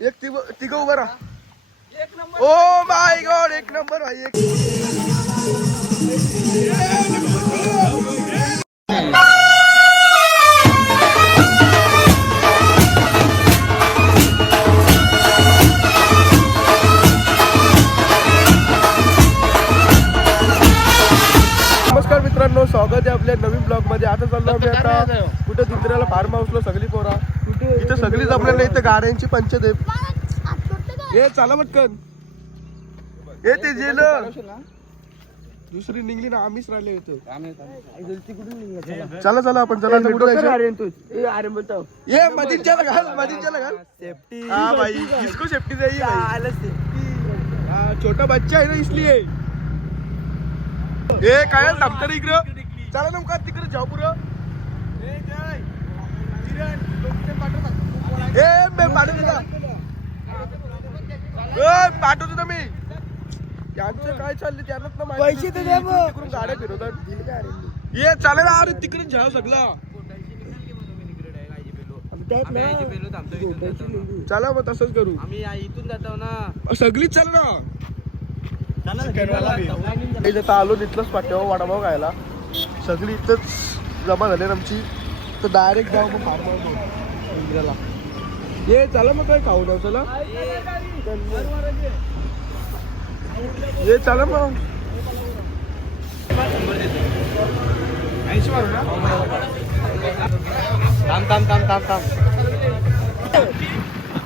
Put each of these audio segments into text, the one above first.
एक तिघ उभं राहा. ओ माय गॉड, एक नंबर भाई. नमस्कार मित्रांनो, स्वागत आहे आपल्या नवीन ब्लॉग मध्ये. आता चाललो आम्ही आता कुठे दुसऱ्याला फार्म हाऊसला. सगळी पोरा इथे सगळीच आपल्याला इथे गाड्यांची पंचायत आहे. हे चला पटकन. हे ते जेलं दुसरी निघली ना, आम्हीच राहिले इथं. चला चला आपण चला कुठं जायचं. ये मदीनच्याला घाल, मदीनच्याला घाल. सेफ्टी. हाँ भाई, किसको सेफ्टी चाहिए भाई? छोटा बच्चा है ना इसलिए. ए काय थांबतं इकडं. चला ना मग तिकडे जाऊ पुरं. पाठवतो ना मी. यांचं काय चाललं त्यांनाच ना माहिती. पैसे तिकडून गाड्या फिरवतात. ये चालेल अरे तिकडे जाऊ सगळा. चला मग तसंच करू. आम्ही इथून जातो ना, सगळीच चल ना. आलो तिथलंच पाठ्यावर वडापाव खायला. सगळी इथंच जमा झाली आमची. तर डायरेक्ट जाऊ मग फार्म हाऊसला. ये चला मग काय खाऊ जाऊ. चला ये चला मग.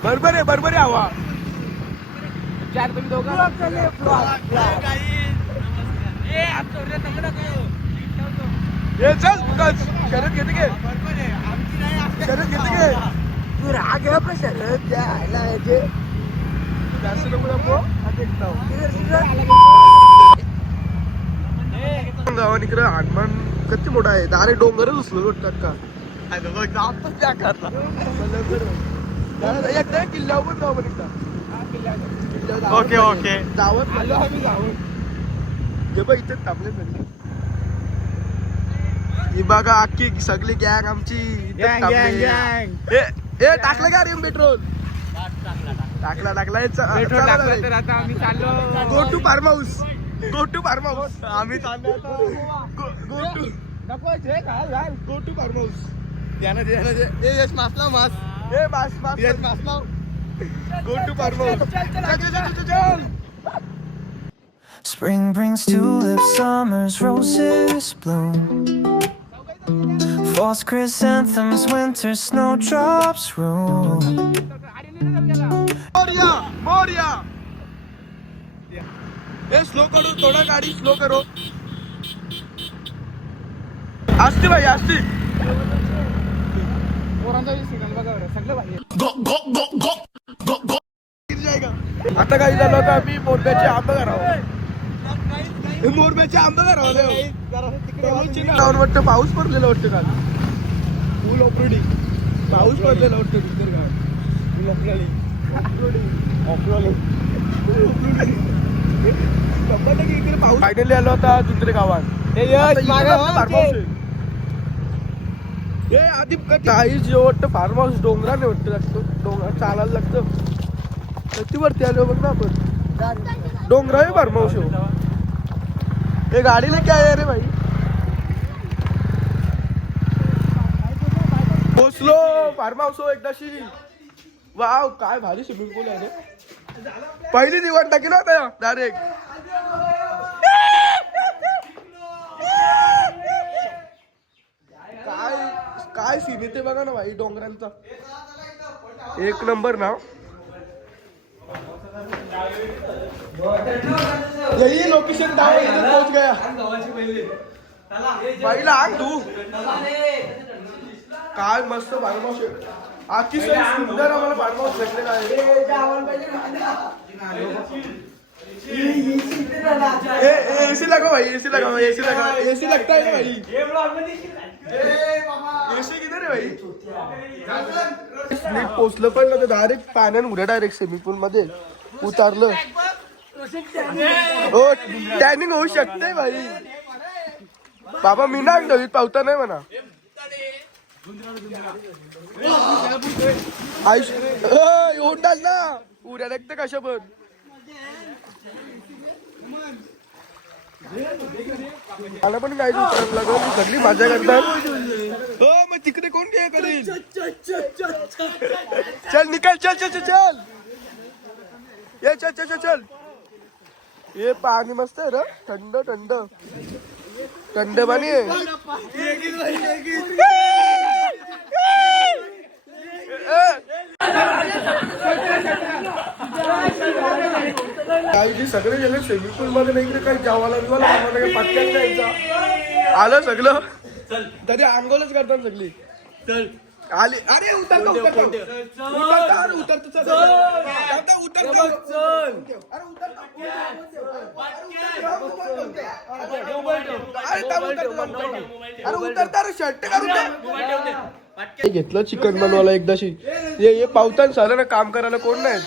बरोबर आहे, बरोबर आहे. हवा चार तुम्ही दोघं चल शरद घेते घे. शरद घेते घे. तू राग आहे आपला शरद जास्त नको. गावान इकडं हनुमान किती मोठा आहे. दारे डोंगरच उचलून उठतात का. एकदा किल्ल्यावर पण जाऊ. पण एकदा ओके ओके जावत आलो आम्ही. जावत जे बघ इथे थांबले सगळे. ही बघा अख्खी सगळी गँग आमची. टाकलं का रे पेट्रोल. टाकला तर आता आम्ही चाललो go to farm house. Go to farm house. आम्ही चाललो गो टू फार्म हाऊस. यश मासला मास. हे मास मास यश मासला. Go to farm house. Spring brings tulips, summer's roses bloom. Falls chrysanthemms, winter snowdrops roam. Morya Morya. ए स्लो करो, थोड़ा गाड़ी स्लो करो. आस्ते भाई आस्ते. आता काही झालं का आम्ही मोरब्याचे आंबा करावं. मोरब्याचे आंबा करावं वाटतं. पाऊस पडलेला वाटतं काल. फुल ऑपरेडी पाऊस पडलेला वाटतं. दुसरं इकडे पाऊस फायनली आलो होता दुसरे गावात. आधी काही जे वाटतं फार्म हाऊस डोंगराने वाटतं लागतं. डोंगर चालायला लागतं. किती वरती आलो बघ ना आपण. डोंगरा फार्म हाऊस. हे गाडीला काय आहे रे भाई. पोचलो फार्म हाऊस एकदाशी. वाव काय भारी स्विमिंग पूल आहे रे. पहिली दिवस टाकील होता डायरेक्ट. काय काय सीन येते बघा ना भाई डोंगरांचा. एक नंबर ना. यही लोकेशन था. पहुंच गया पहिला आग तू. काय मस्त फार्म हाऊस. अतिशय सुंदर आम्हाला फार्म हाऊस भेटलेला आहे. एसी लगा भाई. एसी लगा. एसी लगा. एसी लगता है भाई. एसी किधर है भाई. नीट पोचलं पण ना. डायरेक्ट पाण्यान उड्या डायरेक्ट स्विमिंग पूल मध्ये उतारलं. हो टॅनिंग होऊ शकते भाई. बाबा मी ना नवीन पावता नाही म्हणा. येऊन ना उड्या लागतं कशा पण मला पण काय लागल सगळी मजा करतात. हो मग तिकडे कोण घे करील. चल निकल चल चल चल चल ये चल चल चल चल. हे पाणी मस्त आहे रे थंड थंड थंड पाणी आहे. काही सगळे गेले स्विमिंग पूल मध्ये नाही काही जावाला काही पटक्यात द्यायचा आलं सगळं तरी आंघोळच करतात सगळी. चल आली अरे उतरतो उतरतो उतरतो अरे शर्ट घेतलं चिकन बनवायला एकदाशी. हे पावतान झालं ना काम करायला कोण नाही.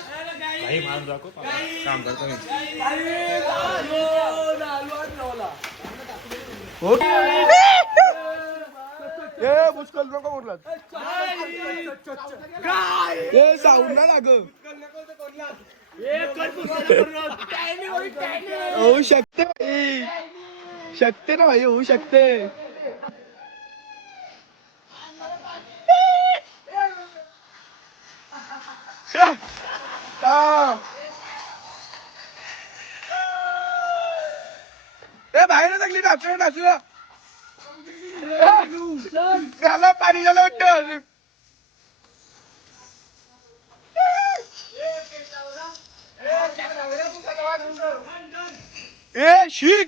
मुश्किल नको बोललात साऊंड ना लाग होऊ शकते शकते ना भाई होऊ शकते. बाहेर लागली नाचलं नाचलं त्याला पाणी झालं वाटतं. ए शीख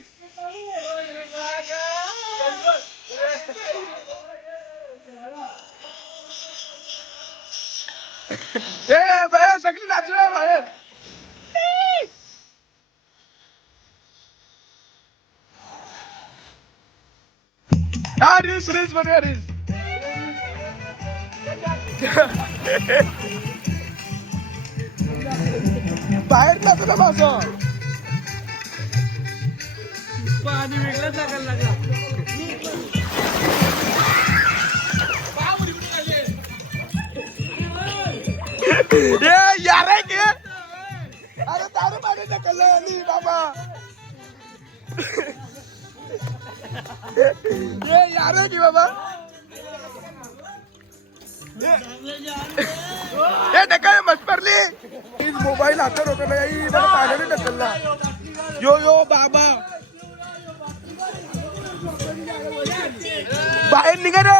बाहेर सगळी नाचलं बाहेर. रील्स रील्स बनवा रील्स. बाहेर जातो ना माझं पाणी वेगळंच लागायला लागला. यार आहे की अरे दारू पाणी ढकललं बाबा. ये यार है की बाबा ये ढकल मस्परली मोबाईल हातात होता नाही पाण्याने ढकलला. यो यो बाबा बाहेर निघा ना.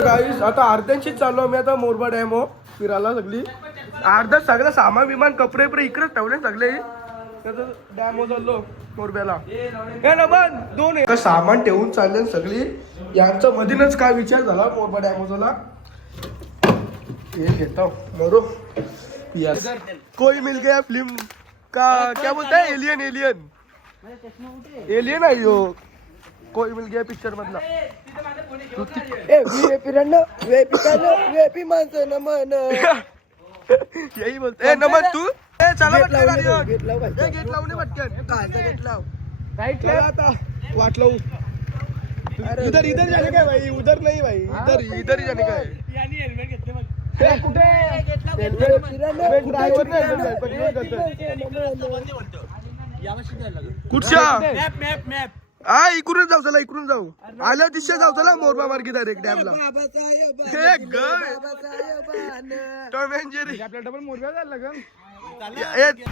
गाईस आता अर्ध्यांशीच चाललो आम्ही आता मोरबा डॅम हो फिरायला. सगळी अर्धा सगळं सामान विमान कपडे इकडेच ठेवले सगळे. डॅम चाललो मोरब्याला हे ना पण दोन सामान ठेवून चालले सगळी. यांचा मधीनच काय विचार झाला मोरबा डॅमोजोला ये घेता मरो यस कोई मिल गया फिल्म का क्या बोलता है एलियन एलियन एलियन आहे यो कोई मिल गया पिक्चर मधला. यही बोलते नमन तू चला गेट लावून आता वाट लावू. इधर इधर जाने का भाई उधर नाही भाई इधर इधर ही जाने का है. कुठच्या हा इकडून जाऊ चला इकडून जाऊ आल्या दिशा जाऊ चला मोरबा मार्गी डायरेक्ट डॅमला. टॉम अँड जेरी आपल्या डबल मोरबा जायला लागेल.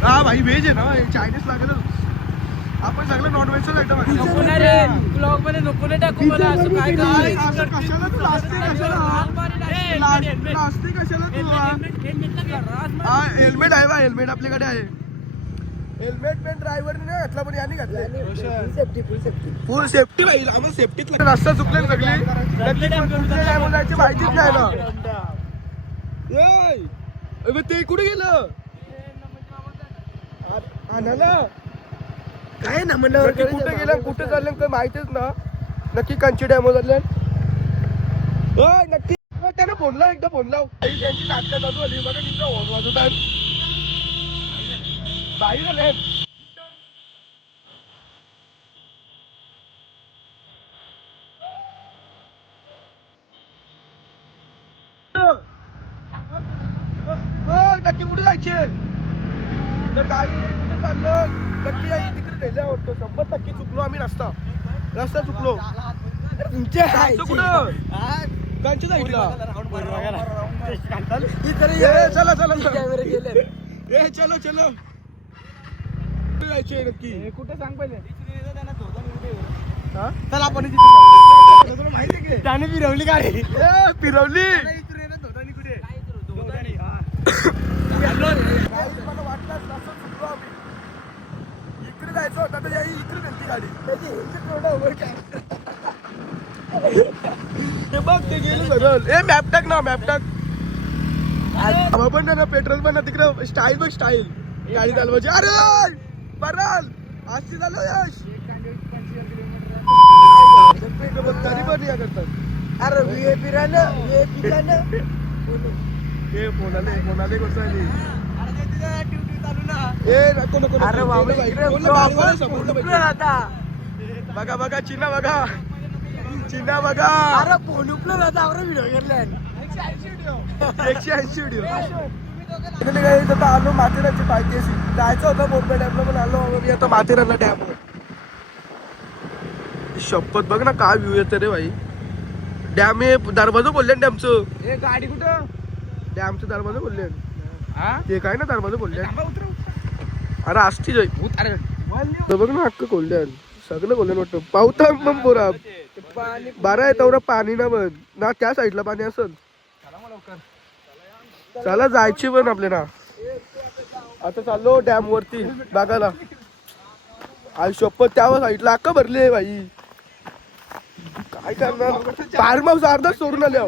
हा भाई व्हेज आहे ना चायनीज लागेल. आपण सगळं नॉन व्हेजच आयटम ब्लॉग मध्ये नको टाकू मला असं काय कशाला तू प्लास्टिक कशाला तू. हेल्मेट आहे बा हेल्मेट आपल्याकडे आहे. हेल्मेट पेन ड्रायव्हरने नाही घातला पण याने घातलं. फुल सेफ्टी पाहिजे आम्हाला सेफ्टीच रस्ता चुकले सगळे माहितीच नाही ना. ते कुठे गेलं काय ना म्हणलं कुठे गेलं कुठे चाललं काही माहितीच ना. नक्की कंची डॅमो चालले नक्की त्याने फोन लाव एकदा फोन लाव. त्यांची नाटकं चालू आली बघा तिथं वाजवतात बाई झाले. नक्की कुठे जायचे तर गाडी कुठे चाललं नक्की तिकडे नेल्या होतो 100% चुकलो आम्ही रस्ता चुकलो कुठं कांची साईडला चलो चलो कुठे जायचे नक्की कुठे सांग पहिले चला आपण माहिती त्याने फिरवली गाडी फिरवली मला वाटलं इकडे जायचं होता तर इकडे नेलती गाडी ते बघ ते गेलं सगळं ए मॅप टाक ना मॅप टाक पण ना पेट्रोल पण ना तिकडे स्टाईल बघ स्टाईल गाडी चालवायची अरे बराल आज झालं यश तरी पण या करतात अरे व्हीआयपी राहणं व्हीआयपी राहणं हे कोणाले गोष्ट आली अरे बघा बघा चिन्ह बघा चिन्ह बघा अरे फोन उपला जाता व्हिडिओ घेतलाय 180 व्हिडिओ आलो माथेरानची पायथ्याशी जायचं होतं बोंबे डॅमला पण आलो मी आता माथेरानला डॅम शपथ बघ ना काय व्ह्यू येतं रे भाई डॅम हे दरवाजा बोलले डॅमचं हे गाडी कुठं डॅमचं दरवाजा बोलले ते काय ना दरवाजा बोलले अरे असती जाई बघ ना हक्क कोल्ह्यान सगळं बोलले वाटतं पावता मग बोरा बारा आहे तेवढं पाणी ना बघ ना त्या साईडला पाणी असल चला जायची पण आपल्याला आता चाललो डॅम वरती बघायला आई शपथ त्या साईडला अक्का भरली भाई काय करणार फार्म हाऊस अर्धाच सोडून आले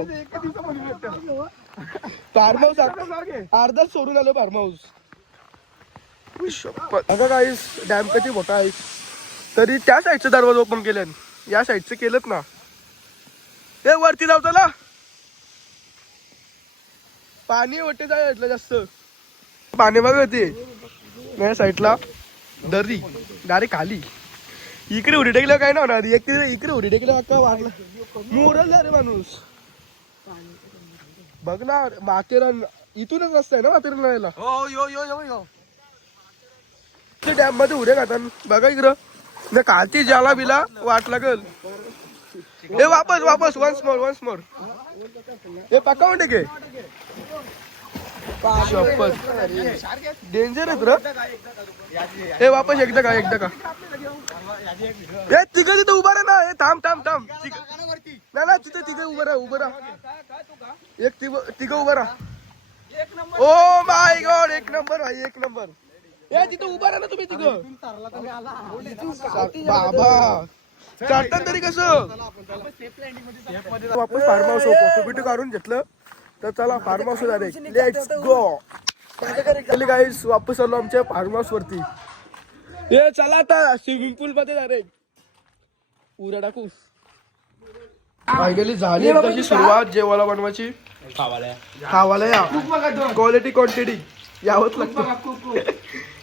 फार्म हाऊस अर्धाच सोडून आलो फार्म हाऊस शपथ अगं काहीच डॅम कधी मोठा आहे तरी त्या साईडचा दरवाजा ओपन केले या साईडचं केलंच ना हे वरती जाऊ चला पाणी वटे जायला जास्त पाणी बघ होते या साईडला दरी डायरेक्ट खाली इकडे उडी टेकल्या काय ना होणार एक इकडे उडी टेकल्या का वागला मोरल रे माणूस बघ ना माथेरान इथूनच रस्ता आहे ना माथेरान राहायला डॅम मध्ये उड्या खातात बघा इकडं न कालची जाला बिला वाट लागल हे वापस वन्स मोर हे पक्का म्हणते के डेंजर आहे तुला हे वापस एकदा का हे तिघ तिथं उभा राहा ना हे थांब ना तिथे तिघ उभं राहा एक तिघ उभं राहा ओ माय गॉड एक नंबर भाई एक नंबर हे तिथं उभा राहा ना तुम्ही तिघ बाबा चालतात तरी कसं वापस फार्म हाऊस फोटो बिटो काढून घेतलं तर चला farm house direct let's go guys वापस आलो आमच्या फार्म हाऊस वरती हे चला आता स्विमिंग पूल मध्ये डायरेक्ट उड्या टाकू फायनली झाली तशी सुरुवात जेवायला बनवायची खावाला या क्वालिटी क्वांटिटी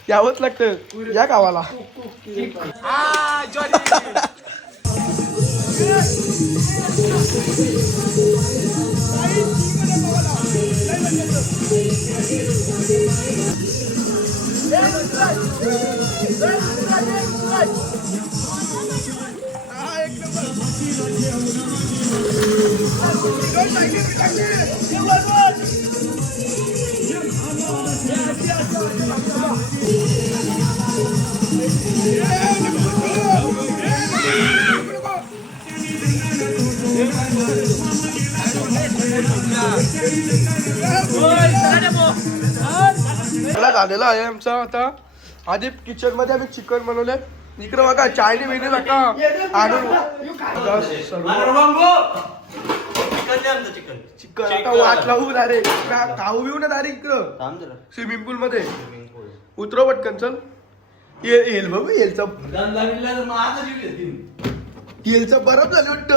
यावंच लागतं या गावाला झालेला आहे आमचा आता आधी किचन मध्ये आम्ही चिकन बनवले इकडे बघा चायनी बिनी नका आणून चिकन आता वाट लावू अरे खाऊ बिऊ ना दारे इकडं स्विमिंग पूल मध्ये उतरव पटकन चल येल बघू येलचा बरफ झाले वाटत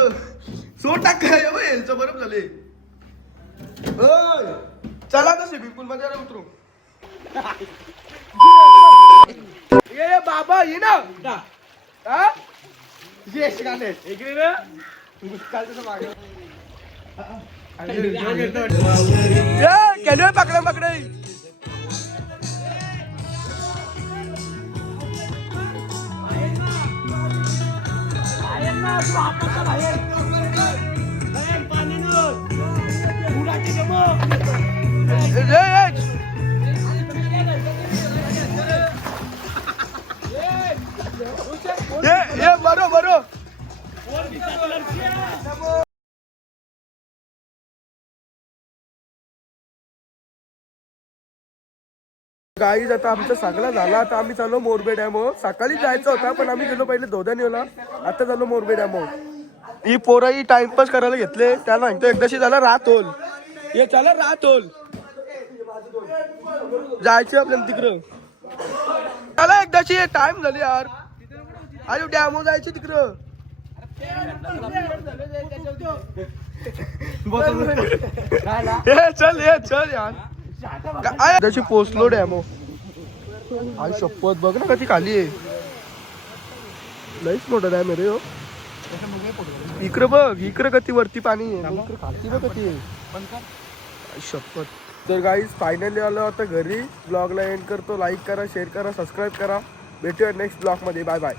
सो टाकाय येलचं बरफ झाले चला आता स्विमिंग पूल मध्ये उतरू ये बाबा ये ना येस गाणे इकडे रे कॅन्युअल पकडा ये बरो बरो गाईज आता आमचा सगळा झाला. आता आम्ही चाललो मोरबे डॅम. सकाळी जायचं होता पण आम्ही गेलो पहिले दोधानीला. आता चाललो मोरबे डॅम. ही पोराही टाइमपास करायला घेतले. त्याला सांगतो एकदाशी झाला रात होल. हे चला रात होल जायचं आपल्याला तिकडं. चला एकदाशी टाइम झाली यार. अरे डॅम जायचं तिकडं. चल ये चल यार. एकदाशी पोचलो डॅमो. आई शपथ बघ ना कधी खाली आहे. लईच मोठा डॅम आहे रे हो. इकडं बघ इकडं कधी वरती पाणी आहे. इकडं खालती बघ कधी आहे. शपथ. तर गाईज फायनली आलो आता घरी. ब्लॉगला एंड करतो. लाईक करा, शेअर करा, सबस्क्राईब करा. भेटूया नेक्स्ट ब्लॉग मध्ये. Bye bye.